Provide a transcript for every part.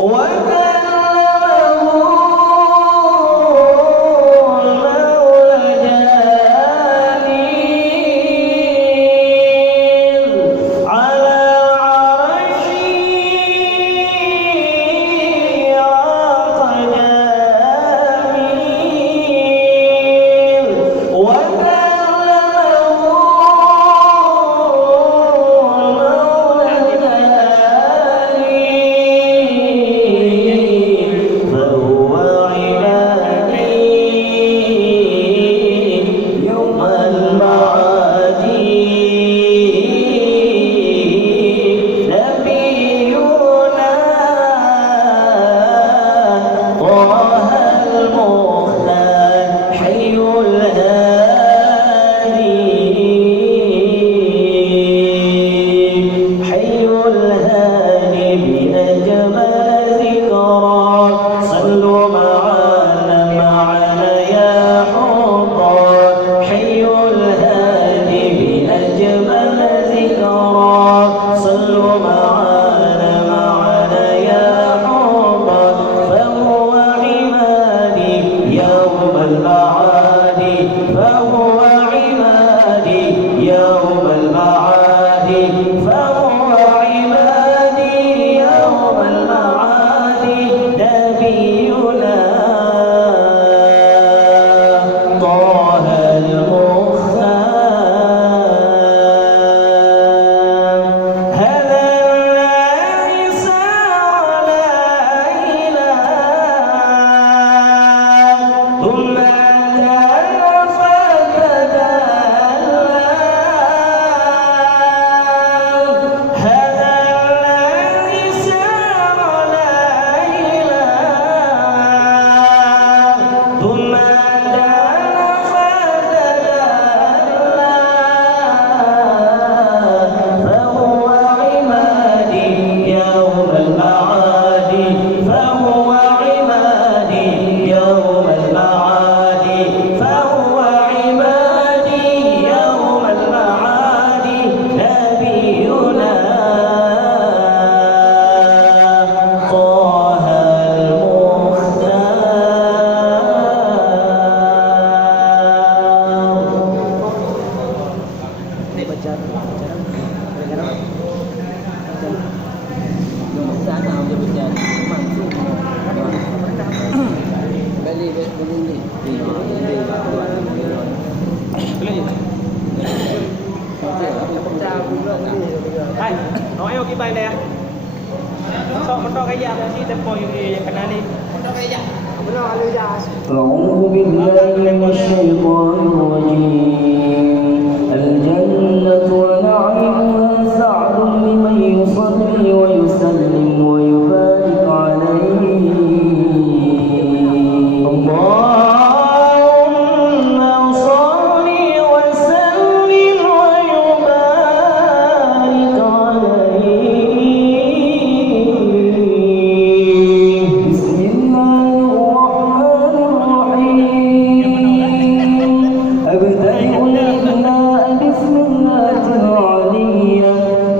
وكان أعوذ بالله من الشيطان الرجيم. الجنة ونعيمها سعد لمن يصلي ويسلم ويبارك عليه. اللهم صل وسلم ويبارك عليه. بسم الله الرحمن الرحيم. أبدأ الإبناء بسم الله العلية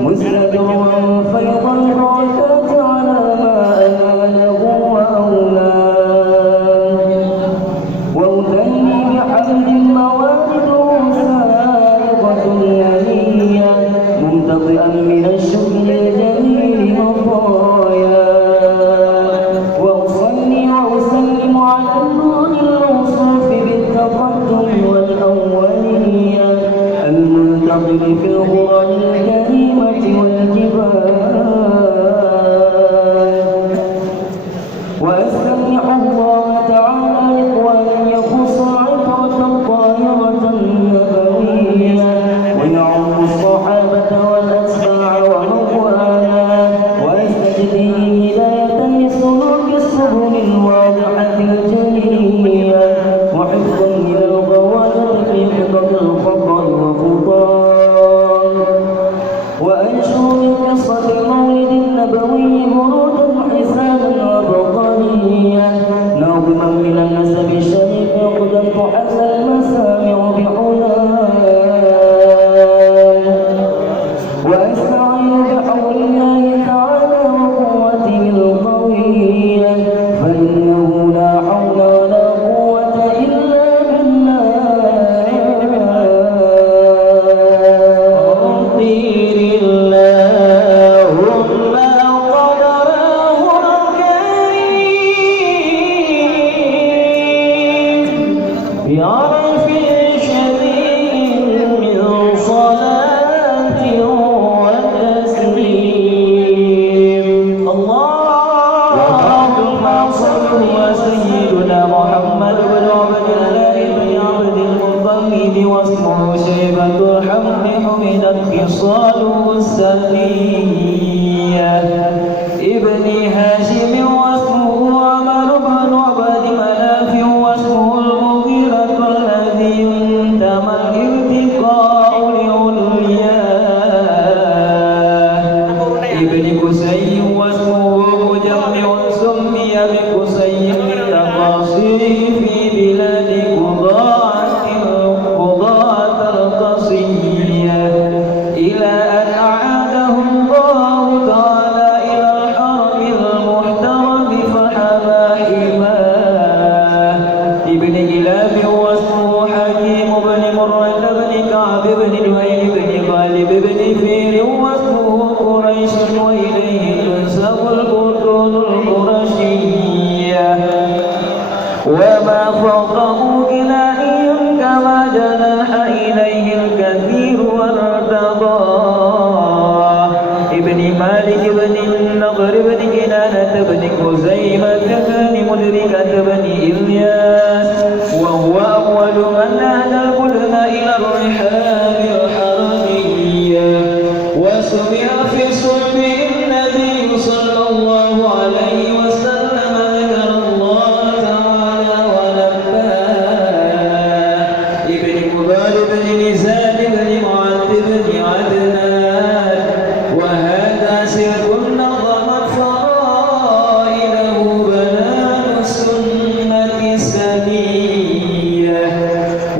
مستدرا فيض البركات على ما أناله وأولاه. وأثني بحمد موالده سائغة يمية ممتطئا من الشكر الجميل مطاياه. وأصلي وأسلم على النور الموصوف بالتقدم والأولية المنتقل في الغرر الكريمة والجبال. وأستمنح الله تعالى إخوانا يخص عبرة طاهرة نبوية ويعم الصحابة والأتباع ومن والاه. وأستجدي هداية لسلوك السبل الواضحة الجلية وحفظا من الغوالب في خطط الخطأ وخطاه. وأنشر من قصة المولد النبوي برودا حسانا وبقريا ناظما من النسب الشريف عقدا تحلى المسامع بحلاه. وأستعين بحول الله تعالى وقوته القوية فإنه لا حول ولا قوة إلا بالله. طير اللهم قدره الكريم بعرف شديد من صلاة وتسليم. اللهم صل وسيدنا محمد بن عبد الله بن عبد المطلب واسمه شيبة الحمد حمدت خصاله السنية ابن هاشم واسمه عمر بن عبد مناف واسمه المغيرة الذي ينتمى الارتقاء لعلياه ابن قسي واسمه مجمع سمي بقسي لتقاصره في بلاد قضاة القصية إلى أن أعاده الله تعالى إلى الحرم المحترم فحمى حماه ابن كلاب واسمه حكيم بن مرة بن كعب بن لؤي بن غالب بن فير واسمه قريش وإليه تنسب البطون القرشية وما فوقه كنائي كما جناح إليه الكثير وارتضاه ابن مالك بن النضر بن كنانة بن خزيمة بن مدركة بن إلياس وهو أول من أهدى البلد إلى الرحال الحرمية وسمع في صلب النبي صلى الله عليه وسلم ذكر الله تعالى ونباه ابن مبال بن نزال بن معد بن عدنان وهذا سر نظمت فرائده بنان السنة السنية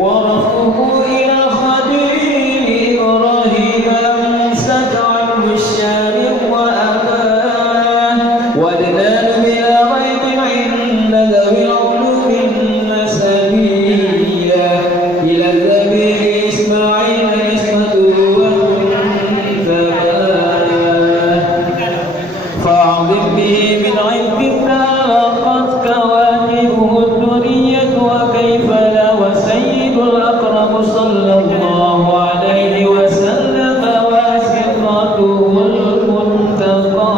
ورفعه إلى خديم إبراهيم أمسك عنه الشارع وأباه ودنان بلا ريب عند ذوي العلوم النسبية إلى الذبيح إسماعيل نسبته وانتباه فأعظم به من عند تلاقت كواكبه الدنيا وكيف لا وسيد الأكرم صلى الله عليه وسلم واسقته المنتقى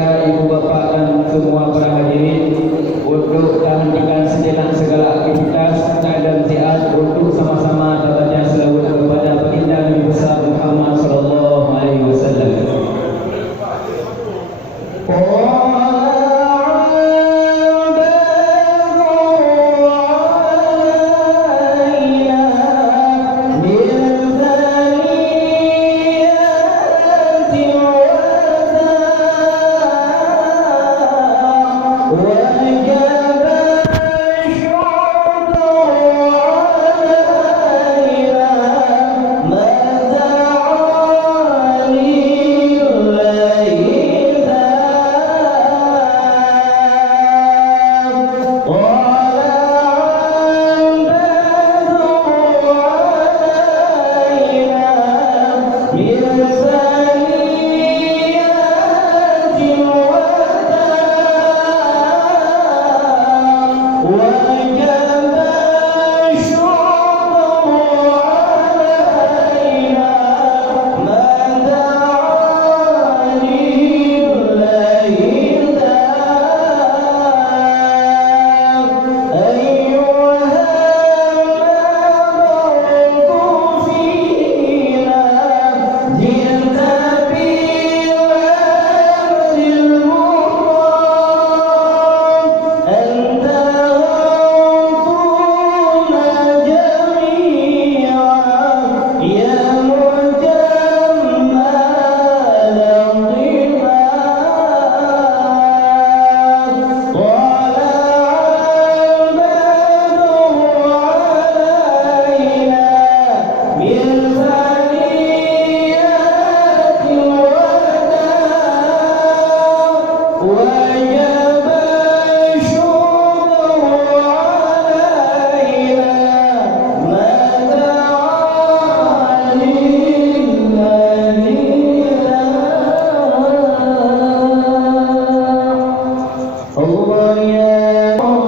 kepada ibu bapa dan semua para hadirin untuk hentikan sejenak segala aktivitas dan ziat untuk sama-sama membaca selawat kepada baginda Nabi besar Muhammad sallallahu alaihi wasallam. Allah ya